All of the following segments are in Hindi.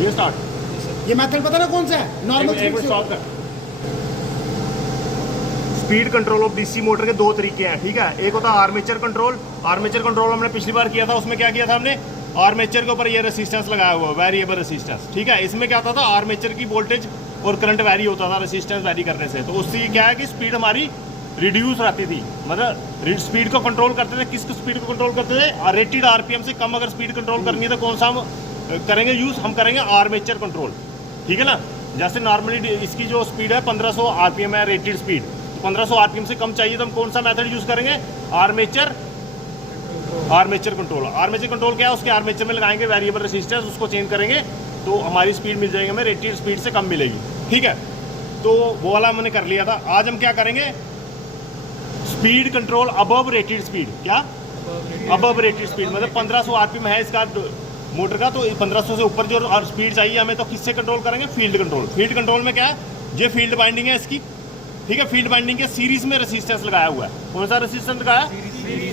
ये स्टार्ट। ये मेथड पता ना कौन सा है? नॉर्मल एक मिनट स्टॉप कर। Speed control of DC motor के दो तरीके हैं, ठीक है। एक होता है आर्मेचर कंट्रोल। आर्मेचर कंट्रोल हमने पिछली बार किया था, उसमें क्या किया था हमने, आर्मेचर के ऊपर ये रेसिस्टेंस लगाया हुआ, वेरिएबल रेसिस्टेंस, ठीक है। इसमें क्या होता था, आर्मेचर की वोल्टेज और करंट वैरी होता था रेसिस्टेंस वैरी करने से। तो उससे क्या है कि स्पीड हमारी रिड्यूस रहती थी, मतलब स्पीड को कंट्रोल करते थे। किस स्पीड को कंट्रोल करते थे? रेटेड आरपीएम से कम अगर स्पीड कंट्रोल करनी है तो कौन सा हम करेंगे यूज? हम करेंगे आर्मेचर कंट्रोल, ठीक है ना। जैसे नॉर्मली इसकी जो स्पीड है 1500 आरपीएम है रेटेड स्पीड, 1500 आरपीएम से कम चाहिए तो हम कौन सा मेथड यूज करेंगे? Armature control. आर्मेचर कंट्रोल क्या है? उसके आर्मेचर में लगाएंगे वेरिएबल रेसिस्टेंस, उसको चेंज करेंगे तो हमारी स्पीड मिल जाएगी हमें रेटेड स्पीड से कम मिलेगी, ठीक है। तो वो वाला हमने कर लिया था। आज हम क्या करेंगे? Speed control above rated speed. क्या? अबव रेटेड स्पीड मतलब 1500 आरपीएम है इसका मोटर का, तो 1500 से ऊपर जो स्पीड चाहिए हमें, तो किससे कंट्रोल करेंगे? Field control. फील्ड कंट्रोल में क्या है? ये फील्ड बाइंडिंग है इसकी, ठीक है। फील्ड बाइंडिंग के सीरीज में रेसिस्टेंस लगाया हुआ है। कौन सा रेसिस्टेंस लगाया?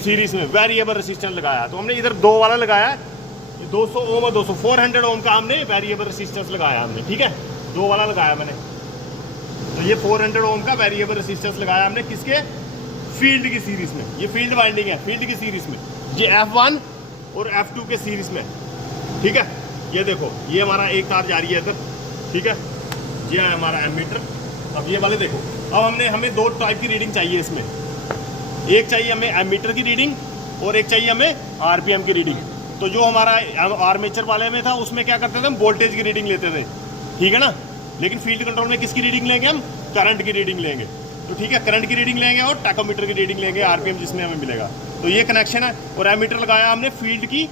सीरीज में वेरिएबल रेसिस्टेंस लगाया। तो हमने इधर दो वाला लगाया है, 200 ओम और 200 400 ओम का हमने वेरिएबल रेसिस्टेंस लगाया हमने, ठीक है। दो वाला लगाया मैंने, तो ये 400 ओम का वेरिएबल रेसिस्टेंस लगाया हमने किसके? फील्ड की सीरीज में। ये फील्ड वाइंडिंग है फील्ड की सीरीज में, ये F1 और F2 के सीरीज में, ठीक है। ये देखो, ये हमारा एक तार जा रही है इधर, ठीक है। ये है हमारा एमीटर। अब ये वाले देखो, अब हमें दो टाइप की रीडिंग चाहिए इसमें। एक चाहिए हमें एमीटर की रीडिंग और एक चाहिए हमें आरपीएम की रीडिंग। तो जो हमारा आर्मेचर वाले में था उसमें क्या करते थे हम? वोल्टेज की रीडिंग लेते थे, ठीक है ना। लेकिन फील्ड कंट्रोल में किसकी रीडिंग लेंगे हम? करंट की रीडिंग लेंगे, तो ठीक है। करंट की रीडिंग लेंगे और टैकोमीटर की रीडिंग लेंगे, आरपीएम जिसमें हमें मिलेगा। तो ये कनेक्शन है। और एमीटर लगाया हमने फील्ड की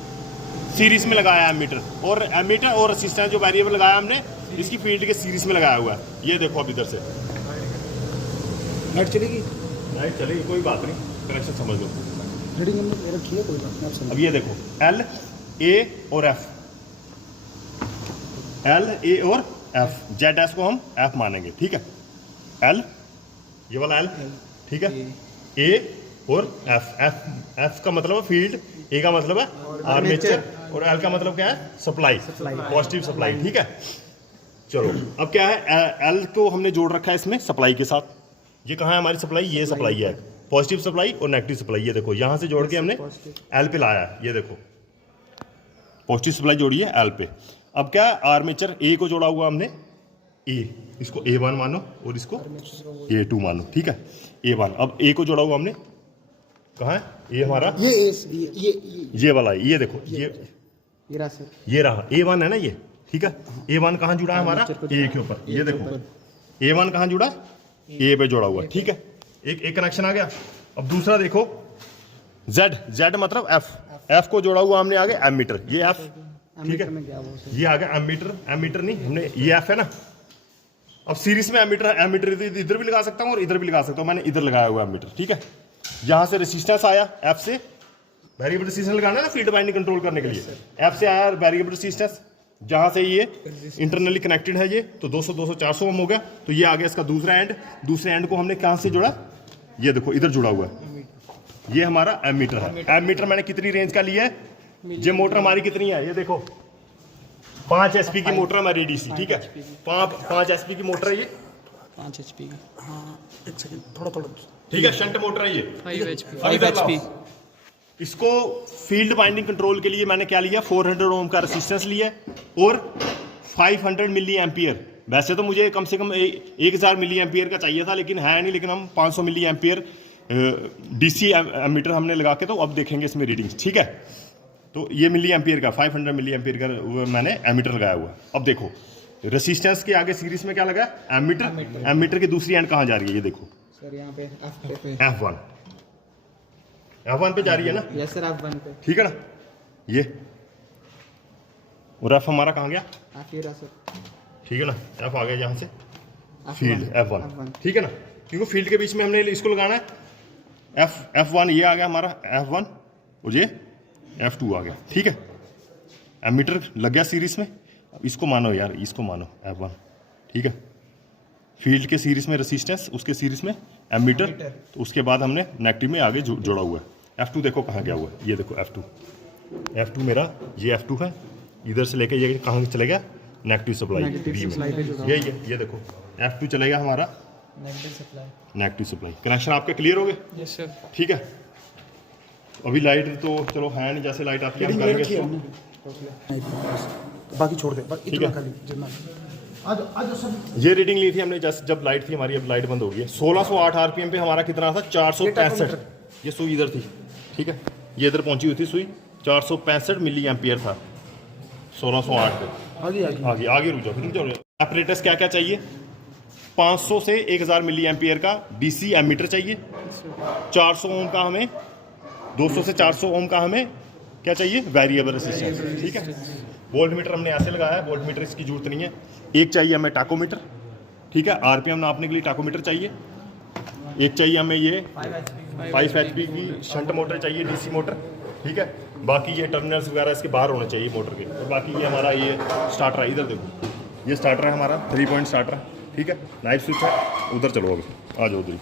सीरीज में लगाया एमीटर, और एमीटर और रेसिस्टेंस जो वेरिएबल लगाया हमने इसकी फील्ड के सीरीज में लगाया हुआ है। ये देखो अब इधर से लाइट चलेगी, लाइट चलेगी, कोई बात नहीं, कनेक्शन समझ लो। रीडिंग हमने रखी है, कोई बात नहीं, आप समझ। अब ये देखो L, A और F, L, A और F, ZS को हम F मानेंगे, ठीक है। L, ये वाला L, ठीक है। A और F का मतलब है फील्ड, A का मतलब है आर्मेचर, और L का मतलब क्या है? सप्लाई, पॉजिटिव सप्लाई, ठीक है। चलो अब क्या है, L को हमने जोड़ रखा है इसमें सप्लाई के साथ। ये कहाँ है हमारी सप्लाई? ये सप्लाई है, पॉजिटिव सप्लाई और नेगेटिव सप्लाई। ये देखो यहाँ से जोड़ के हमने L पे लाया है, ये देखो पॉजिटिव सप्लाई जोड़ी है L पे। अब क्या है, आर्मेचर A को जोड़ा हुआ हमने A, इसको A1 मानो और इसको A2 मानो, ठीक है। A1, अब A को जोड़ा हुआ हमने, कहाँ है ये हमारा? ये वाला है, ये देखो, ये रहा A1 है ना ये, ठीक है। A1 कहाँ जुड़ा है हमारा? A के ऊपर, ये देखो A1 कहाँ जुड़ा? A पे जोड़ा हुआ, ठीक है। एक कनेक्शन आ गया। अब दूसरा देखो Z मतलब F को जोड़ा हुआ हमने आगे एमीटर, ये F, ठीक है। ये आ गया एमीटर नहीं, हमने ये F है ना। अब सीरीज में एमीटर इधर भी लगा सकता हूँ और इधर भी लगा सकता हूँ, मैंने इधर लगाया हुआ एमीटर, ठीक है। यहाँ से रेसिस्टेंस आया F से, वेरिएबल रेसिस्टेंस लगाना है ना फील्ड बाइंडिंग कंट्रोल करने के लिए। F से आया वेरिएबल रेसिस्टेंस, जहाँ से ये इंटरनली कनेक्टेड है, ये तो 200 400 ओम हो गया। तो ये आ गया इसका दूसरा एंड। दूसरे एंड को हमने कहाँ से जोड़ा? ये देखो इधर जुड़ा हुआ है, ये हमारा एमीटर है। एमीटर मैंने कितनी रेंज का लिया है? ये मोटर हमारी कितनी है? ये देखो 5 HP की मोटर हमारी डीसी, ठीक है। 5 HP की मोटर है ये, 5 HP की। हाँ, एक सेकंड, थोड़ा ठीक है। शंट मोटर है ये 5 HP। इसको फील्ड बाइंडिंग कंट्रोल के लिए मैंने क्या लिया? 400 ओम का रेसिस्टेंस लिया और 500 मिली एम्पियर। वैसे तो मुझे कम से कम 1000 मिली एम्पियर का चाहिए था, लेकिन है नहीं। लेकिन हम 500 मिली एम्पियर डीसी एमीटर हमने लगा के, तो अब देखेंगे इसमें रीडिंग्स, ठीक है। तो ये मिली एम्पियर का 500 मिली एम्पियर का मैंने एमीटर लगाया हुआ। अब देखो रेसिस्टेंस के आगे सीरीज में क्या लगा? एमीटर। एमीटर की दूसरी एंड कहाँ जा रही है? ये देखो सर, यहाँ पे F1 पे जा रही है ना? यस सर, F1 पे, ठीक है ना। ये और F हमारा कहाँ गया? ठीक है ना, F आ गया यहाँ से फील्ड F1, ठीक है ना। क्योंकि फील्ड के बीच में हमने इसको लगाना है। F1 ये आ गया हमारा F1 और ये F2 आ गया, ठीक है। एमीटर लग गया सीरीज में। अब इसको मानो यार, इसको मानो F1, ठीक है। फील्ड के सीरीज में रेसिस्टेंस, उसके सीरीज में एमीटर, तो उसके बाद हमने नेगेटिव में आगे जोड़ा हुआ है। F2 देखो कहाँ गया हुआ है, ये देखो F2 मेरा, ये F2 है। इधर से लेके ये कहाँ चले गया? नेगेटिव सप्लाई Negative supply पे जुड़ा यही है, ये देखो F2 चलेगा हमारा negative supply. Negative supply. Connection आपके क्लियर हो गए? Yes sir. ठीक है। अभी लाइट तो चलो है नहीं, जैसे लाइट आपकी हम रीडिंग करेंगे रखी है इसको। हमने। बाकी छोड़ दे, ठीक इतना है। खाली जितना। आज सब ये रीडिंग ली थी हमने जस्ट जब लाइट थी हमारी, अब लाइट बंद हो गई है। 1608 आरपीएम पे हमारा कितना था? 465। ये सुई इधर थी, ठीक है, ये इधर पहुंची हुई थी सुई, 465 मिली एम्पियर था 1608 पे। आगे आगे आगे आगे रुक जाओ। ऑपरेटर्स क्या क्या चाहिए? 500 से 1000 मिली एम्पियर का डीसी एमीटर चाहिए, 400 ओम का हमें, 200 से 400 ओम का हमें क्या चाहिए? Variable resistance. ठीक है। वोल्ट मीटर हमने ऐसे लगाया है, वोल्ट मीटर इसकी जरूरत नहीं है। एक चाहिए हमें टाकोमीटर, ठीक है, आरपीएम नापने के लिए टाकोमीटर चाहिए। एक चाहिए हमें ये 5 HP की शंट मोटर चाहिए, डीसी मोटर, ठीक है। बाकी ये टर्मिनल्स वगैरह इसके बाहर होने चाहिए मोटर के। और बाकी ये हमारा ये स्टार्टर है, इधर देखो, ये स्टार्टर है हमारा 3 पॉइंट स्टार्टर है, ठीक है। नाइट स्विच है, उधर चलो अभी, आ जाओ उधर।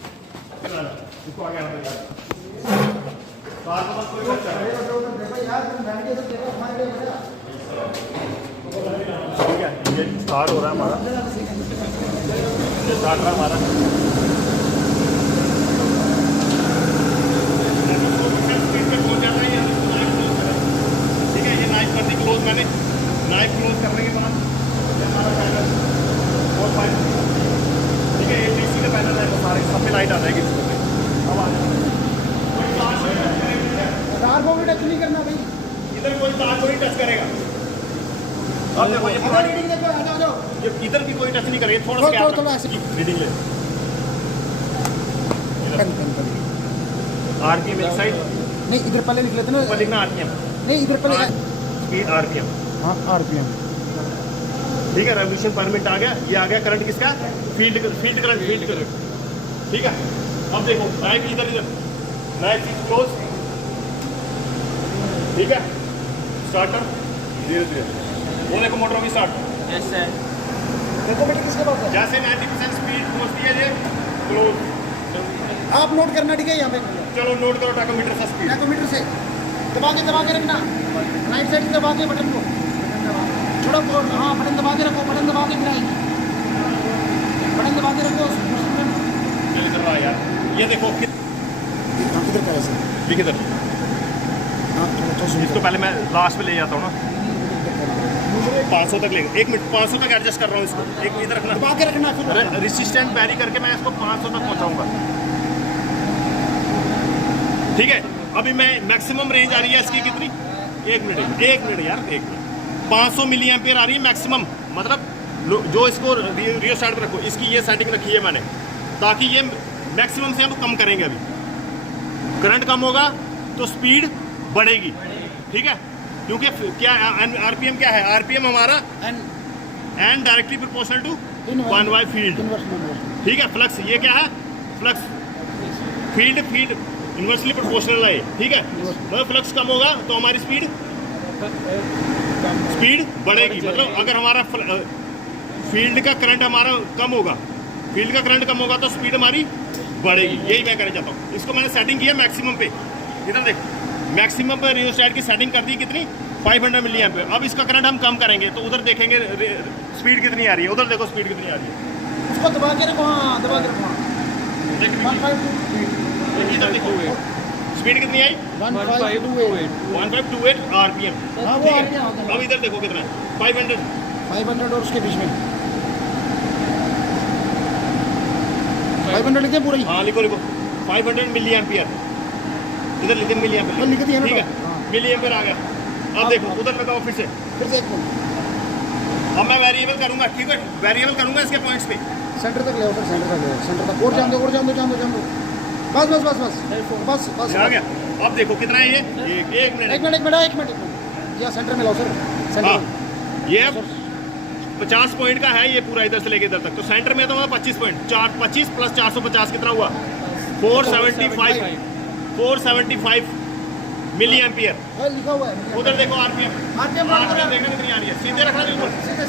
ठीक है, ये स्टार्ट हो रहा है हमारा, ये स्टार्टर है हमारा। ठीक है, ये नाइफ कर दी क्लोज मैंने, नाइफ क्लोज करने के बाद ये हमारा पैनल 4 5, ठीक है, ये डीसी का पैनल है, तो सारे सब में लाइट आ जाएगी इसमें। अब आ जाओ, तार को भी टच नहीं करना भाई। इधर कोई तार को नहीं टच करेगा। अब देखो ये आगे रीडिंग देखो, आ जाओ। ये इधर भी कोई टच नहीं करेगा, थोड़ा थोड़ा सा ऐसे रीडिंग ले। आरपीएम एक साइड, नहीं इधर पहले लिख लेते ना, ऊपर लिखना आरपीएम, नहीं इधर पहले स्पीड आरपीएम, हाँ आरपीएम। ठीक है। रेवोल्यूशन पर मिनट आ गया, ये आ गया करंट किसका? फील्ड करंट, ठीक है। अब देखो नाइफ इधर, नाइफ इज क्लोज, ठीक है। स्टार्टर धीरे धीरे, वो देखो मोटर अभी स्टार्ट, यस सर। देखो बेटे किसके पास है, जैसे 90% स्पीड पहुंचती है ये क्लोज। आप नोट करना, ठीक है। यहाँ पे चलो नोट करो टाकोमीटर से स्पीड। टैकोमीटर से दबा के रखना, राइट साइड से दबा के बटन को छोड़ो, हाँ बटन दबा के रखो, बटन दबा के गिराएंगे, बटन दबा के रखो। चल कर रहा है यार, ये देखो किधर का ऐसे, ये किधर, हाँ थोड़ा तो इसको पहले मैं लास्ट पे ले जाता हूँ ना, 500 तक लेंगे। 1 मिनट, 500 तक एडजस्ट कर रहा हूँ इसको, एक इधर रखना, दबा के रखना, फिर रेसिस्टेंट वेरी करके मैं इसको 500 तक पहुंचाऊंगा, ठीक है। अभी मैं मैक्सिमम रेंज आ रही है इसकी कितनी? 1 मिनट यार, 1 मिनट, 500 मिली एम्पियर आ रही है मैक्सिमम, मतलब जो इसको रियो साइड पर रखो, इसकी ये सेटिंग रखी है मैंने, ताकि ये मैक्सिमम से हम कम करेंगे। अभी करंट कम होगा तो स्पीड बढ़ेगी, ठीक है, क्योंकि क्या आरपीएम क्या है? आरपीएम हमारा and directly proportional to 1/y field, ठीक है। फ्लक्स ये क्या है? फ्लक्स फील्ड इन्वर्सली प्रोपोर्शनल है, ठीक है। मतलब फ्लक्स कम होगा तो हमारी स्पीड बढ़ेगी, मतलब अगर हमारा फील्ड का करंट हमारा कम होगा, तो स्पीड हमारी बढ़ेगी, यही मैं कहना चाहता हूँ। इसको मैंने सेटिंग की है मैक्सिमम पे, इधर देख, मैक्सिमम पर रियोस्टेट की सेटिंग कर दी कितनी? 500 मिली एम्पियर। अब इसका करंट हम कम करेंगे तो उधर देखेंगे स्पीड कितनी आ रही है, उधर देखो स्पीड कितनी आ रही है, उसको दबा के रखो, हाँ दबा के रखो, इधर देखो स्पीड कितनी आई? 1528, 1528 आरपीएम, हाँ वो RPM होता है। अब इधर देखो कितना है? 500 और उसके बीच में 500 लिखते हैं पूरा ही, हाँ लिखो 500 मिली एम्पियर, इधर लिखे मिली एम्पियर, लिख दिया ना, ठीक है, मिली एम्पियर आ गया। अब देखो उधर लगाओ फिर से, एक मिनट, अब मैं वेरिएबल करूंगा, ठीक है, वेरिएबल करूंगा इसके पॉइंट्स पे, सेंटर तक ले आओ सर, सेंटर तक और जान दो, बस आ गया। अब देखो कितना है ये? एक मिनट, या सेंटर में लाओ सर, सेंटर हाँ, में। ये 50 पॉइंट का है ये पूरा, इधर से लेके इधर तक, तो सेंटर में तो मतलब 25 पॉइंट, 25 प्लस 450 कितना हुआ? 475 मिली एम्पियर। लिखा हुआ है उधर देखो आरपीएम देखना कितनी आ रही है, सीधे रखना बिल्कुल, सीधे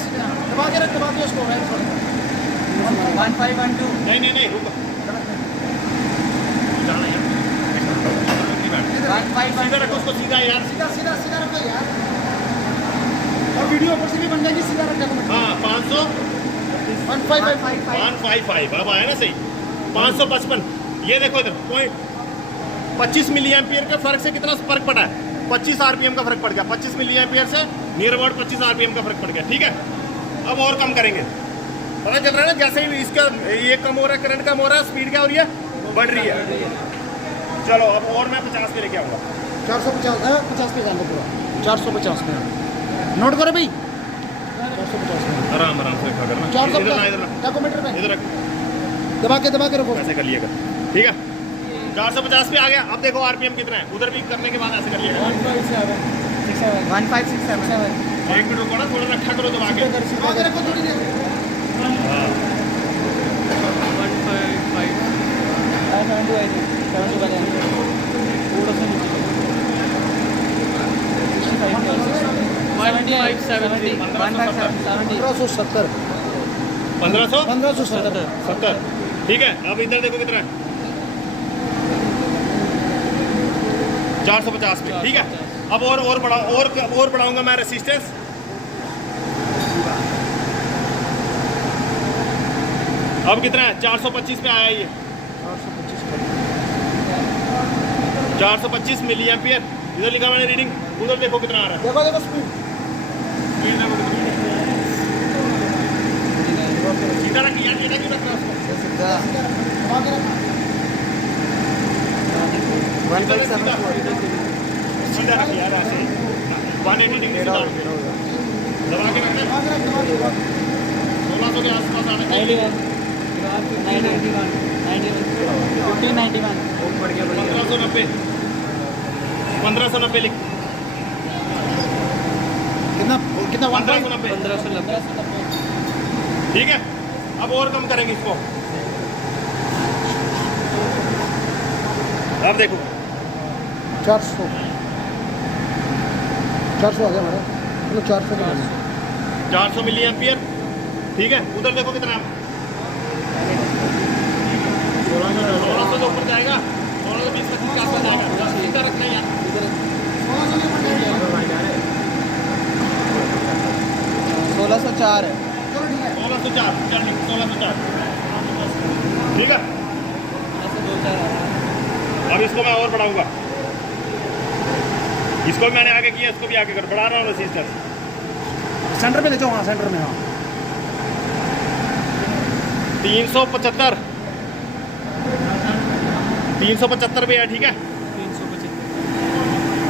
दबा के उसको, 1512, नहीं रुको, सीधा रखो उसको, सीधा यार, सीधा रखो यार, और वीडियो ऊपर से भी बन जाएगी, सीधा रखा करो। हाँ 500 155 अब आया ना सही। 555 ये देखो इधर पॉइंट 25 मिली एम्पियर के फर्क से कितना फर्क पड़ा है? 25 आरपीएम का फर्क पड़ गया। 25 मिली एम्पियर से नियर अबाउट 25 आरपीएम का फर्क पड़ गया। ठीक है, अब और कम करेंगे। पता चल रहा है ना, जैसे ही इसका ये कम हो रहा है, करंट कम हो रहा है, स्पीड क्या हो रही है? बढ़ रही है। चलो अब और मैं 50 पे लेके आऊँगा। 450 पे जाएंगे पूरा, 450 पे नोट करो भाई, 450 में आराम आराम से रखा करना। 450 इधर ना, इधर ना, टैकोमीटर पे इधर रख, दबा के रखो। ऐसे कर लिएगा। ठीक है, 450 पे आ गया। अब देखो आरपीएम कितना है, उधर भी करने के बाद ऐसे कर लिएगा। 1567 एक मिनट रुको ना, थोड़ा रखा करो तो आगे। आगे रखो थोड़ी देर। हाँ 1570 1570। ठीक है, अब इधर देखो कितना है, 450 पे। ठीक है, अब और बढ़ाऊंगा मैं रेसिस्टेंस। अब कितना है? 425 पे आया ये, 425 मिली एम्पियर। इधर लिखा मैंने रीडिंग, उधर देखो कितना आ रहा है। देखो स्पीड देखो कितना। सीधा रख यार, सीधा क्यों रख रहा है उसको? दबा के रखो। सीधा रख यार, ऐसे 180 डिग्री सीधा रख। दबा के रखना है। 1600 के आसपास आना चाहिए। 1590 लिख। कितना 1590। ठीक है, अब और कम करेंगे इसको। अब देखो 400 आ गया हमारा, चलो 400 का 400 मिली एम्पियर। ठीक है, उधर देखो कितना है? 1600 से ऊपर जाएगा, 1620 25 के आसपास जाएगा। सीधा रखना है यार। 1604 है। 1604 1604। ठीक है, अब इसको मैं और बढ़ाऊंगा। इसको भी मैंने आगे किया, इसको भी आगे कर बढ़ा रहा हूँ रेसिस्टेंस। सेंटर पे ले जाओ। हाँ सेंटर में, हाँ 375 पे है। ठीक है,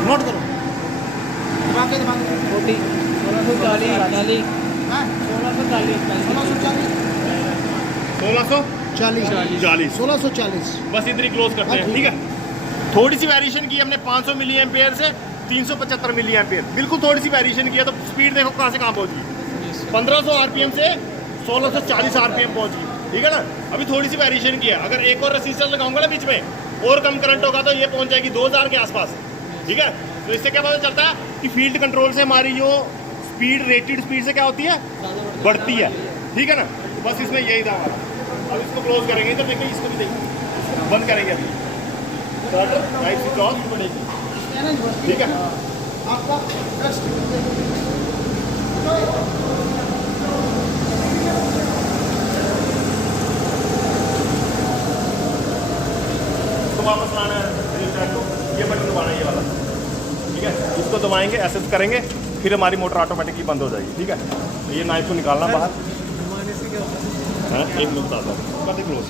नोट करो, दबा के 40 1640 हाँ 1640 1640 बस इतनी क्लोज करते हैं। ठीक है, थोड़ी सी वेरिएशन की हमने 500 मिली एम्पियर से 375 मिली एम्पियर, बिल्कुल थोड़ी सी वेरिएशन किया, तो स्पीड देखो कहाँ से कहाँ पहुँच गई। 1500 आरपीएम से 1640 आरपीएम पहुँच गई। ठीक है ना, अभी थोड़ी सी वेरिएशन किया। अगर एक और रेसिस्टर लगाऊंगा ना बीच में, और कम करंट होगा तो ये पहुँच जाएगी 2000 के आसपास। ठीक है, तो इससे क्या पता चलता है कि फील्ड कंट्रोल से हमारी जो स्पीड, रेटेड स्पीड से क्या होती है? बढ़ती है। ठीक है ना, बस इसमें यही था हमारा। अब इसको क्लोज करेंगे, तो देखिए इसको भी देखिए, बंद करेंगे अभी। राइट से क्रॉस बढ़ेगी। ठीक है, आपका इसको वापस लाना है, ये बटन दबाना है, ये वाला। ठीक है, इसको दबाएंगे, एसेस करेंगे, फिर हमारी मोटर ऑटोमेटिकली बंद हो जाएगी। ठीक है, तो ये नाइफ को निकालना बाहर। हाँ, एक मिनट आता हूँ, क्लोज।